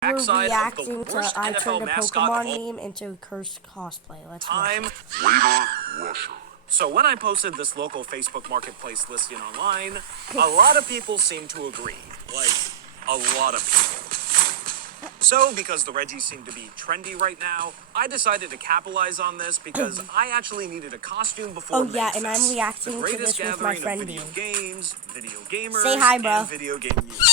We're backside of the reacting to worst I NFL turned a mascot of Pokemon all meme into cursed cosplay. Let's time. watch it. So when I posted this local Facebook Marketplace listing online, a lot of people seem to agree. Like, a lot of people. So, because the Reggies seem to be trendy right now, I decided to capitalize on this because I actually needed a costume before Oh yeah, and Mayfest, I'm reacting the to greatest this with my gathering friend of video Bean. games, video gamers, Say hi, bro. and video game music.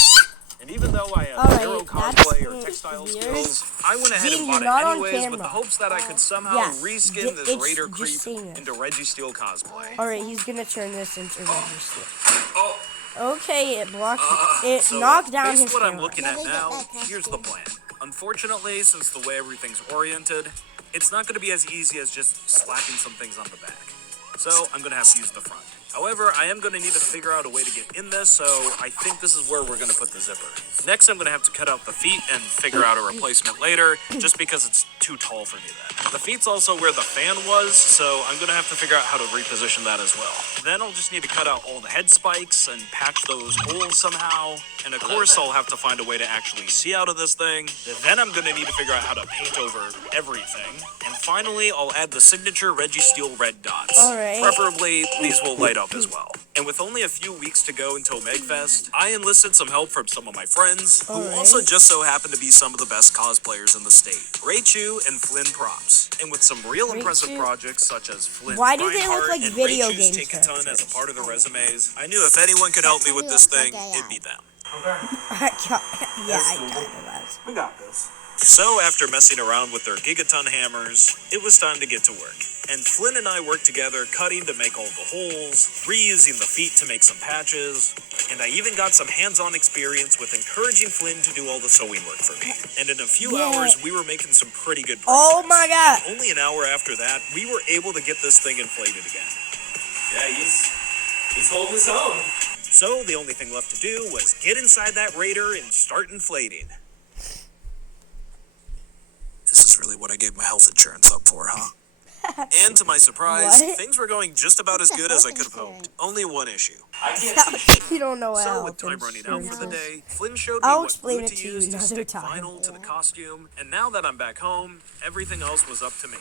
And even though I have Alright, zero that's cosplay or textile weird. skills, I went ahead Dean, and you're bought not it on anyways with camera. the hopes that I could somehow Yeah, reskin this it's Raider just creep saying it. into registeel cosplay. Alright, he's gonna turn this into registeel. Oh, Okay, it blocked. It so knocked down based his what I'm camera. looking at now, here's the plan. Unfortunately, since the way everything's oriented, it's not going to be as easy as just slapping some things on the back. So I'm going to have to use the front. However, I am going to need to figure out a way to get in this, so I think this is where we're going to put the zipper. Next, I'm going to have to cut out the feet and figure out a replacement later, just because it's too tall for me then. The feet's also where the fan was, so I'm going to have to figure out how to reposition that as well. Then I'll just need to cut out all the head spikes and patch those holes somehow. And of course, I'll have to find a way to actually see out of this thing. Then I'm going to need to figure out how to paint over everything. And finally, I'll add the signature registeel red dots. Alright. Preferably, these will light up as well. And with only a few weeks to go until Megfest, I enlisted some help from some of my friends, who also just so happen to be some of the best cosplayers in the state. Raichu and Flynn props. And with some real impressive projects such as Flynn Why do they look like and video Raichu's game Take a Ton as characters? a part of the resumes, I knew if anyone could help me with this thing, it'd be them. Yeah, I kind of was. We got this. So after messing around with their gigaton hammers, it was time to get to work. And Flynn and I worked together cutting to make all the holes, reusing the feet to make some patches, and I even got some hands-on experience with encouraging Flynn to do all the sewing work for me. And in a few hours, we were making some pretty good progress. Oh my god! And only an hour after that, we were able to get this thing inflated again. Yeah, he's holding his own. So the only thing left to do was get inside that Raider and start inflating. This is really what I gave my health insurance up for, huh? And to my surprise, What? things were going just about as good as I could have hoped. Only one issue. I can't see. You don't know what So health with time running out for the insurance is. day, Flynn showed me I'll what explain glue it to to you use to another stick time. vinyl to the costume, and now that I'm back home, everything else was up to me.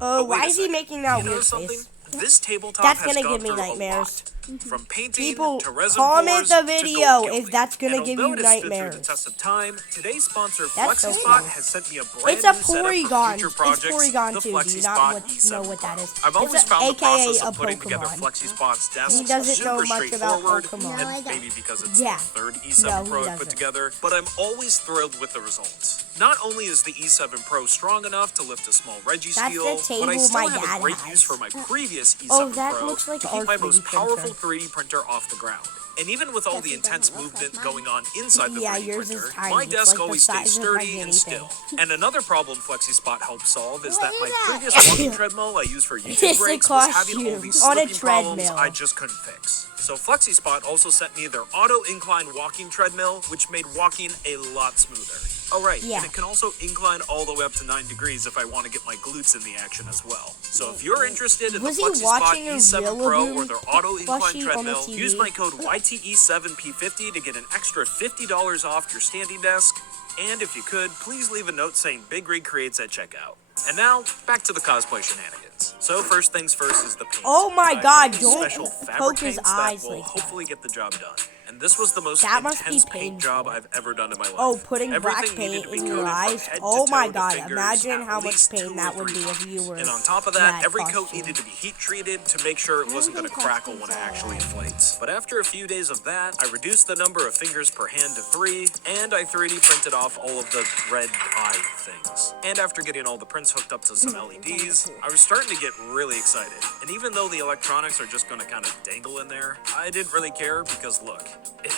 Oh, But wait why a is he second. making that You know weird something? face? This tabletop That's has gonna gone give me through a nightmares. lot. From painting People, to resin comment pours the to video gold if gilding. that's gonna And give although you it has stood through nightmares. the test of time, today's sponsor That's so FlexiSpot cool. has sent me a brand It's a new setup Porygon. for future It's projects, Porygon the too. Do you FlexiSpot not E7 know what Pro. that is? I've always It's found the process a of putting together Pokemon. FlexiSpot's desks He doesn't know super much about straightforward, Pokemon. and maybe because it's Yeah. the third No, E7 he Pro I put doesn't. together, but I'm always thrilled with the results. Not only is the E7 Pro strong enough to lift a small That's the registeel, but I table still my have a dad great has. use for my previous E7 Oh, that Pro looks like to our keep my 3D most printer. powerful 3D printer off the ground. And even with all the intense movement going on inside the Yeah, 3D yours is printer, tiny. my It's desk like the always stays size of my sturdy guinea and pig. still. And another problem FlexiSpot helps solve is that my previous walking treadmill I used for YouTube It's a breaks was having all these costume on a slipping problems treadmill. I just couldn't fix. So FlexiSpot also sent me their auto incline walking treadmill, which made walking a lot smoother. Oh right, Yeah. and it can also incline all the way up to 9 degrees if I want to get my glutes in the action as well. So if you're interested in Was the he FlexiSpot watching a E7 real Pro Lagoon or their auto incline plushie on the treadmill, TV? use my code YTE7P50 to get an extra $50 off your standing desk. And if you could, please leave a note saying Big Rig Creates at checkout. And now, back to the cosplay shenanigans. So first things first is the paint. Oh my I god, use don't special fabric poke his paints eyes that will like that. hopefully get the job done. And this was the most That must be intense paint painful. job I've ever done in my life. Oh, putting black Everything paint needed to be in your coated from eyes? head to Oh my toe to god, fingers imagine at how much least pain 2 that or would 3 be if you were And on top of in that, every coat costume. needed to be heat treated to make sure it wasn't going to crackle when it actually inflates. But after a few days of that, I reduced the number of fingers per hand to 3, and I 3D printed off all of the red eye things. And after getting all the prints hooked up to some LEDs, I was starting to get really excited. And even though the electronics are just going to kind of dangle in there, I didn't really care because look,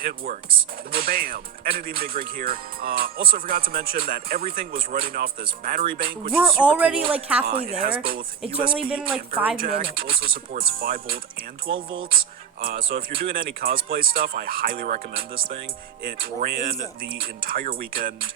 it works. Well, bam! Editing Big Rig here. Also forgot to mention that everything was running off this battery bank, which We're is super already, cool. like, halfway It has there. both It's USB only been, like, and 5 jack. minutes. Also supports 5 volt and 12 volts. So if you're doing any cosplay stuff, I highly recommend this thing. It ran the entire weekend.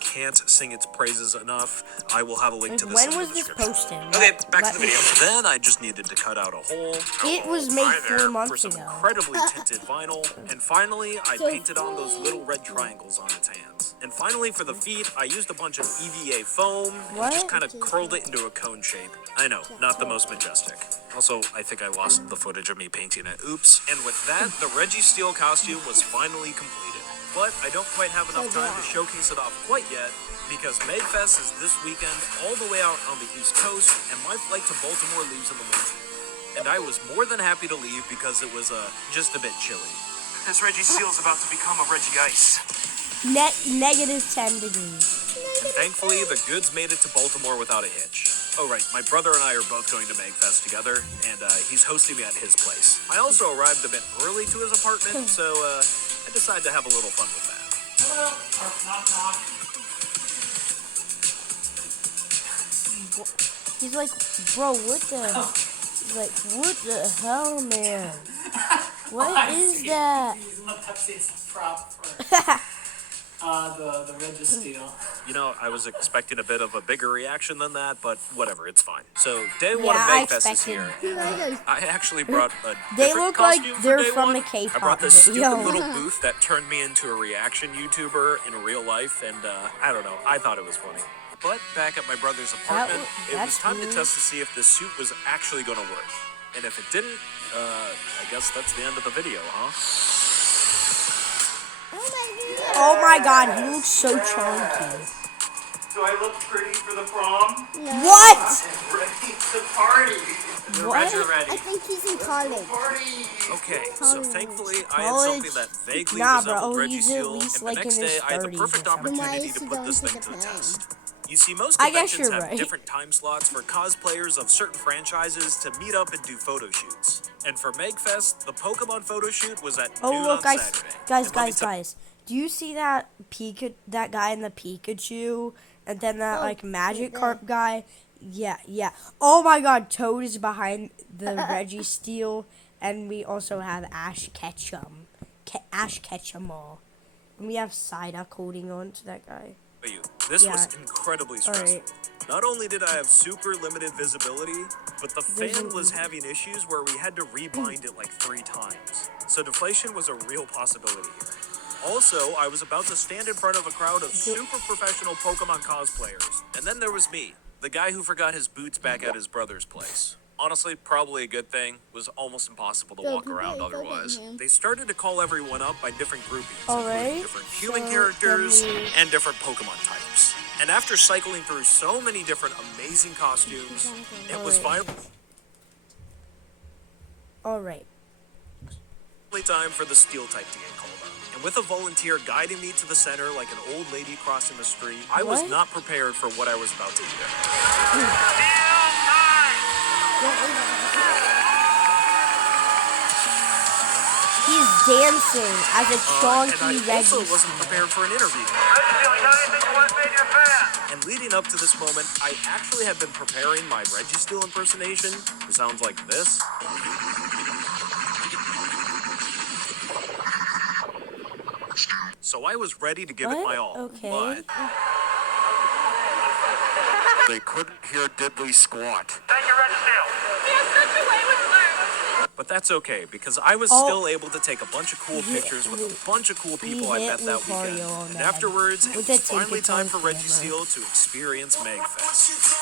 Can't sing its praises enough. I will have a link to this When in was the this description. posted? Okay, back Let to the me- video. Then I just needed to cut out a hole. It was Oh, made hi 4 there, months for some ago. incredibly tinted vinyl. And finally, I painted on those little red triangles on its hands. And finally, for the feet, I used a bunch of EVA foam and just What? kind of curled it into a cone shape. I know, not the most majestic. Also, I think I lost the footage of me painting it. Oops. And with that, the registeel costume was finally completed. But I don't quite have enough time to showcase it off quite yet, because MegFest is this weekend all the way out on the East Coast, and my flight to Baltimore leaves in the morning. And I was more than happy to leave because it was just a bit chilly. This Registeel's about to become a Reggie Ice. Negative 10 degrees. And thankfully, the goods made it to Baltimore without a hitch. Oh right, my brother and I are both going to MegFest together, and he's hosting me at his place. I also arrived a bit early to his apartment, so I decided to have a little fun with that. Hello. Or knock knock. He's like, bro, what the? He's like, what the hell, man? What is that? That's his prop for the registeel. You know, I was expecting a bit of a bigger reaction than that, but whatever, it's fine. So, day one Yeah, I of MegFest is expected- here. And, I actually brought a They different look like costume for they're day from one. the K-pop I brought this video. stupid little booth that turned me into a reaction YouTuber in real life, and I don't know, I thought it was funny. But back at my brother's apartment, it was that's time weird. to test to see if this suit was actually going to work. And if it didn't, I guess that's the end of the video, huh? Oh my god, he looks so chunky. Do I look pretty for the prom? What? Ready to party. What? You're ready. I think he's in college. Party. Okay, so thankfully I had College? something that vaguely Nah, resembled bro, he's at registeel, least, and the like, next in his day I had the 30s perfect or something. Then why opportunity is to he put going this to thing the to the plane? test. You see, most I guess conventions you're have right. different time slots for cosplayers of certain franchises to meet up and do photo shoots. And for MegFest, the Pokemon photo shoot was at Oh noon look, on guys, Saturday. guys, And let me guys, tell- guys. Do you see that that guy in the Pikachu, and then that like Magikarp guy? Yeah, yeah. Oh my God, Toad is behind the registeel, and we also have Ash Ketchum, Ash Ketchumall, and we have Psyduck holding on to that guy. you. This was Yeah. incredibly stressful. Alright. Not only did I have super limited visibility, but the fan was having issues where we had to rebind it like 3 times. So deflation was a real possibility here. Also, I was about to stand in front of a crowd of super professional Pokemon cosplayers. And then there was me, the guy who forgot his boots back at his brother's place. Honestly, probably a good thing. It was almost impossible to walk around otherwise. They started to call everyone up by different groupings, including Alright, different human so characters then we- and different Pokemon types. And after cycling through so many different amazing costumes, it was Alright. finally Alright. time for the steel type to get called up. And with a volunteer guiding me to the center like an old lady crossing the street, I was What? not prepared for what I was about to hear. He's dancing as a And chunky I also registeel. wasn't prepared for an interview. And leading up to this moment, I actually had been preparing my registeel impersonation. It sounds like this. So I was ready to give it What? my all. Okay. But they couldn't hear diddly squat. But that's okay, because I was Oh. still able to take a bunch of cool pictures with a bunch of cool people I hit met that Lucario weekend. on And the head afterwards, it with was the finally time for Tinkertoy Registeel to experience MegFest.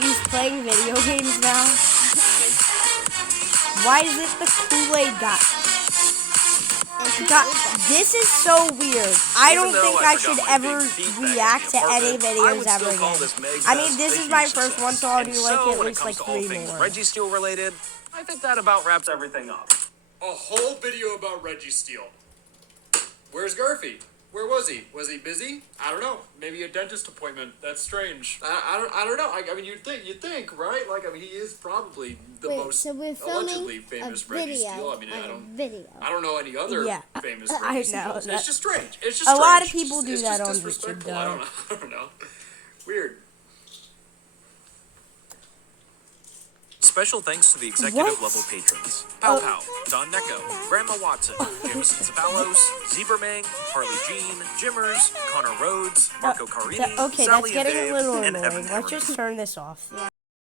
He's playing video games now. Why is it the Kool-Aid guy? God, this is so weird. I Even don't though think I I forgot should my ever big feet back in react the to any apartment, I videos would ever still call again. this MegFest I mean, this a is huge my first one, success. so I'll And do like so at when it least comes like to all 3 things more. Registeel related, I think that about wraps everything up. A whole video about Registeel. Where's Garfy? Where was he? Was he busy? I don't know. Maybe a dentist appointment. That's strange. I don't know. I mean, you'd think, right? Like, I mean, he is probably the Wait, most so we're allegedly filming famous a video Registeel. I mean, on a video. I don't know any other Yeah, famous I Reggisteels. know, It's that- just strange. It's just a lot of strange. people do It's that just on YouTube, disrespectful. though. I don't know. Weird. Special thanks to the executive level patrons. Pow Pow, Don Necco, Grandma Watson, Jameson Zabalos, Zebermang, Harley Jean, Jimmers, Connor Rhodes, Marco Carini, Okay, Sally that's getting and Dave, a little and annoying. Evan Let's just turn this off.